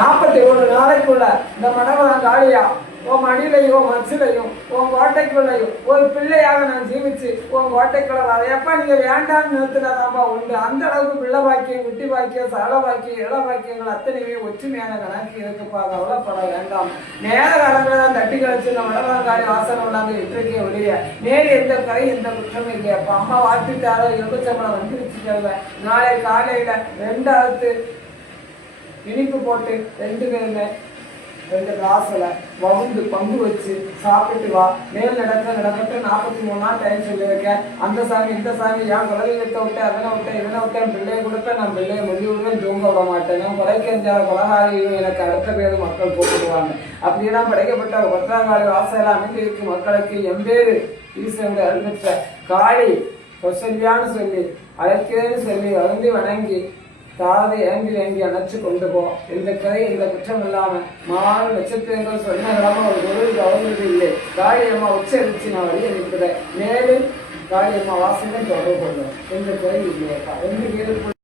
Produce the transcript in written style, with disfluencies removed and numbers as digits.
41 நாளைக்குள்ள இந்த மடவன் காளியா உன் மடியிலையும் மச்சிலையும் உன் கோட்டைக்குள்ளையும் ஒரு பிள்ளையாக நான் ஜீவிச்சு உன் கோட்டைக்குள்ள அதையப்பா நீங்க வேண்டாம்னு நிறுத்தினாதான்பா உண்டு. அந்த அளவுக்கு பிள்ளை பாக்கியம், குட்டி பாக்கியம், சகல பாக்கியம், இள பாக்கியங்கள் அத்தனையுமே ஒற்றுமையான கணக்கு இருக்குப்பா. கவலைப்பட வேண்டாம். நேர காலங்களை தான் தட்டி கழிச்சு இந்த மடவங்காரி வாசனை உள்ளாங்க இன்றைக்கே ஒழிய நேரு எந்த கரை எந்த குற்றமும் இல்லையாப்பா. அம்மா வாழ்த்துட்டாரோ எலுமிச்சம்பழம் வந்துருச்சு. நாளை காலையில 2வது இனிப்பு போட்டு 2 பேருமே 2 கிளாஸ்ல வகுந்து பங்கு வச்சு சாப்பிட்டு வா. மேல் நடக்கட்டு 43 நாள் டைம் சொல்லி வைக்க. அந்த சாமி இந்த சாமி ஏன் குலதெய்வத்தை விட்டு அதனை விட்டேன் இதனை விட்டேன் பிள்ளையை கொடுப்பேன், நான் பிள்ளையை முடிவுடன் தூங்க விட மாட்டேன், நான் குறைக்க குலகாரியும் எனக்கு அடுத்த பேர் மக்கள் கூப்பிடுவாங்க. அப்படியெல்லாம் படைக்கப்பட்ட 10ஆம் வாசல அமைந்திருக்கும் மக்களுக்கு எம்பேரு ஈஸ்வரனுடைய அருள்பெற்ற காளி கொசல்யான்னு சொல்லி அழைக்கிறேன்னு சொல்லி அருந்தி வணங்கி தாதை ஏங்கி அணைச்சு கொண்டு போ. இந்த கதை இந்த குற்றம் இல்லாம மாறு நட்சத்திரங்கள் சொன்னதாம ஒரு பொருள் அவங்களுக்கு இல்லை. காளியம்மா உச்சரிச்சு நான் வழி அனுப்புறேன். மேலும் காளியம்மா வாசனை தொடர்பு கொள்ளும். இந்த கதை இல்லையப்பா 2 பேருக்கு